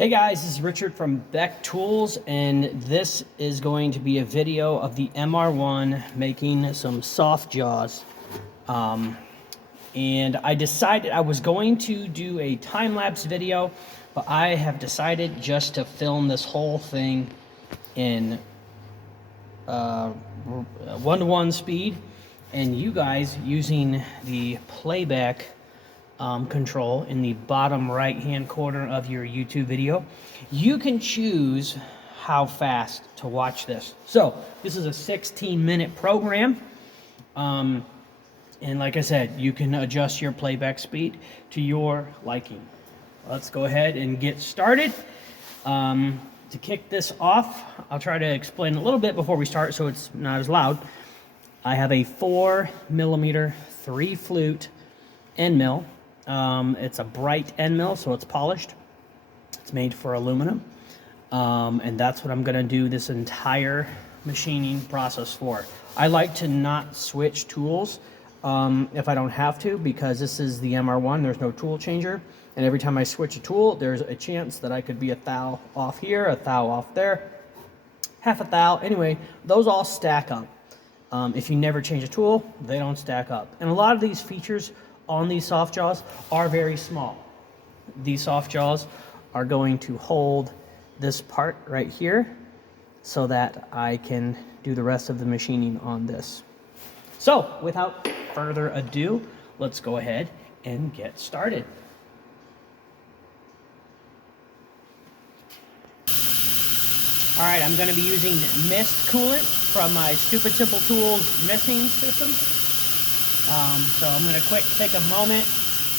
Hey guys, this is Richard from Beck Tools, and this is going to be a video of the MR-1 making some soft jaws. And I decided I was going to do a time-lapse video, but I have decided just to film this whole thing in 1:1 speed, and you guys using the playback control in the bottom right hand corner of your YouTube video, you can choose how fast to watch this. So this is a 16-minute program, and like I said, you can adjust your playback speed to your liking. Let's go ahead and get started. To kick this off, I'll try to explain a little bit before we start so it's not as loud. I have a 4mm 3-flute end mill. It's a bright end mill, so it's polished. It's made for aluminum, and that's what I'm going to do this entire machining process for. I like to not switch tools if I don't have to, because this is the MR-1. There's no tool changer, and every time I switch a tool, there's a chance that I could be a thou off here, a thou off there, half a thou. Anyway, those all stack up. If you never change a tool, they don't stack up. And a lot of these features on these soft jaws are very small. These soft jaws are going to hold this part right here so that I can do the rest of the machining on this. So without further ado, let's go ahead and get started. All right, I'm going to be using mist coolant from my Stupid Simple Tools misting system. So I'm going to take a moment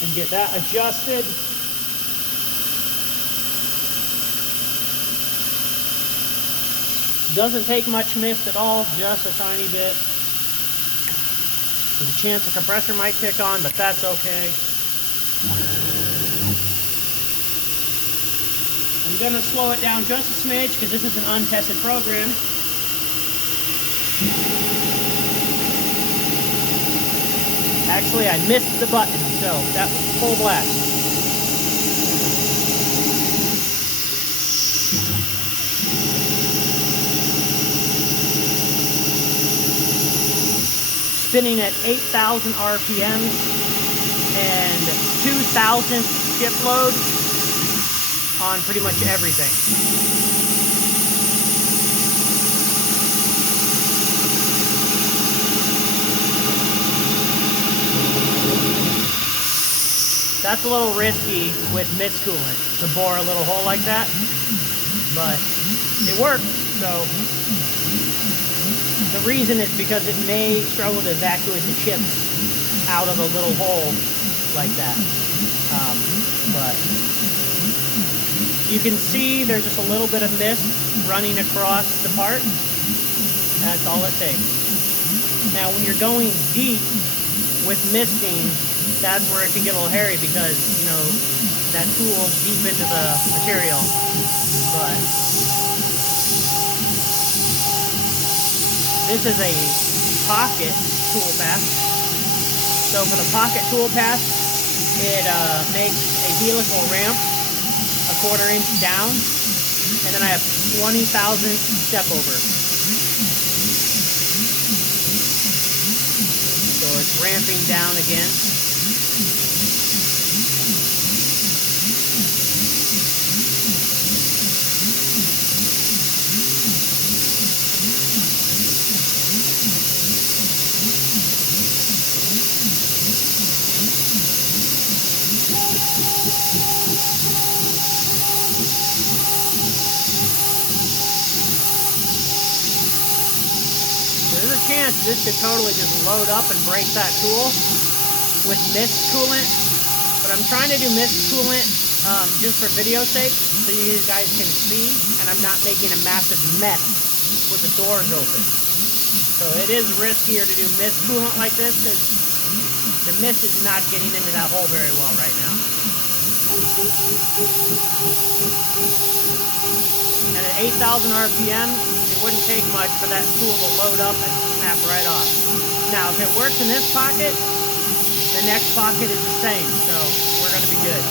and get that adjusted. Doesn't take much mist at all, just a tiny bit. There's a chance the compressor might kick on, but that's okay. I'm going to slow it down just a smidge because this is an untested program. Actually, I missed the button, so that was full blast. Spinning at 8,000 RPMs and 2,000 ship load on pretty much everything. That's a little risky with mist coolant to bore a little hole like that, but it works. So the reason is because it may struggle to evacuate the chips out of a little hole like that. But you can see there's just a little bit of mist running across the part. That's all it takes. Now when you're going deep with misting, that's where it can get a little hairy because, you know, that tool is deep into the material. But this is a pocket tool path. So for the pocket tool path, it makes a helical ramp a 1/4 inch down, and then I have 20,000 step over. So it's ramping down again. There's a chance this could totally just load up and break that tool with mist coolant, but I'm trying to do mist coolant just for video sake so you guys can see, and I'm not making a massive mess with the doors open. So it is riskier to do mist coolant like this because the mist is not getting into that hole very well right now. And at 8,000 RPM, it wouldn't take much for that tool to load up and snap right off. Now, if it works in this pocket, the next pocket is the same, so we're going to be good.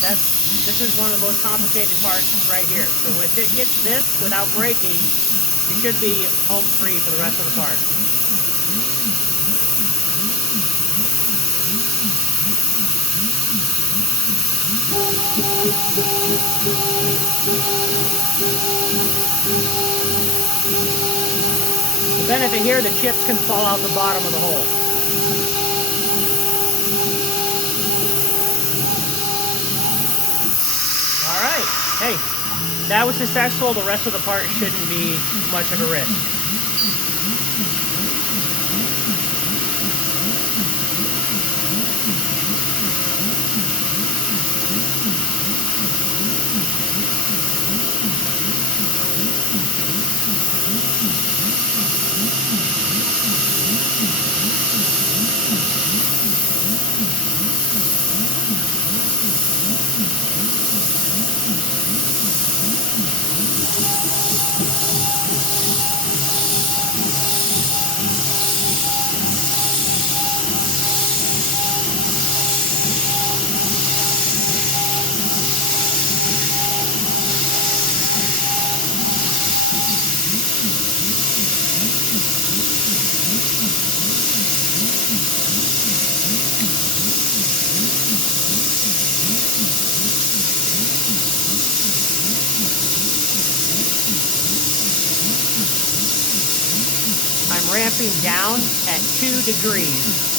This is one of the most complicated parts right here. So if it gets this without breaking, you should be home free for the rest of the part. The benefit here, the chips can fall out the bottom of the hole. All right, hey, that was successful. The rest of the part shouldn't be much of a risk. I'm ramping down at 2 degrees.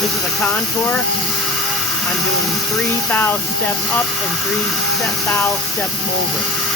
This is a contour. I'm doing 3 thou step up and 3 thou step over.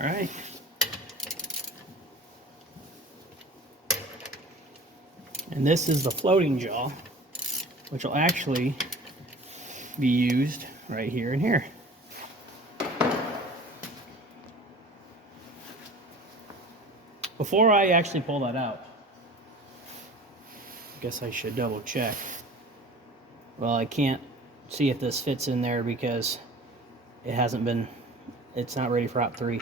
All right. And this is the floating jaw, which will actually be used right here and here. Before I actually pull that out, I guess I should double check. Well, I can't see if this fits in there because it hasn't been, it's not ready for op 3.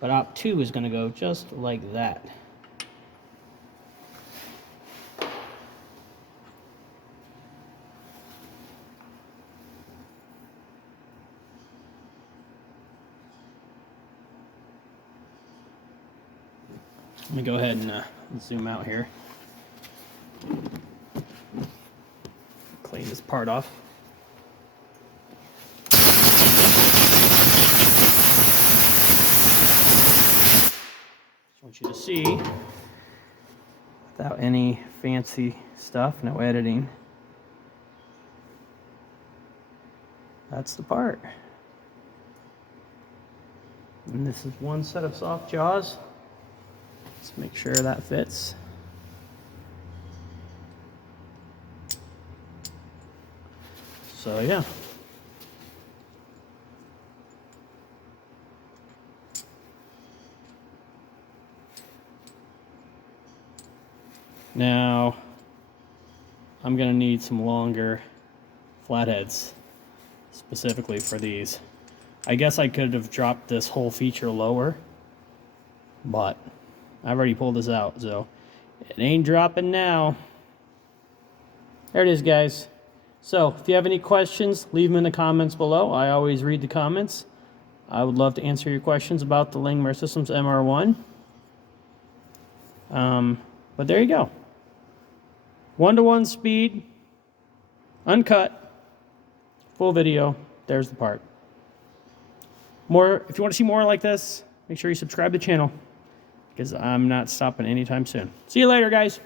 But op 2 is going to go just like that. Let me go ahead and zoom out here. Clean this part off. Just want you to see, without any fancy stuff, no editing, that's the part. And this is one set of soft jaws. Let's make sure that fits. So yeah. Now, I'm gonna need some longer flatheads, specifically for these. I guess I could have dropped this whole feature lower, but I've already pulled this out, so it ain't dropping now. There it is, guys. So if you have any questions, leave them in the comments below. I always read the comments. I would love to answer your questions about the Langmuir Systems MR-1. But there you go. 1-to-1 speed, uncut, full video. There's the part. More, if you want to see more like this, make sure you subscribe to the channel, because I'm not stopping anytime soon. See you later, guys.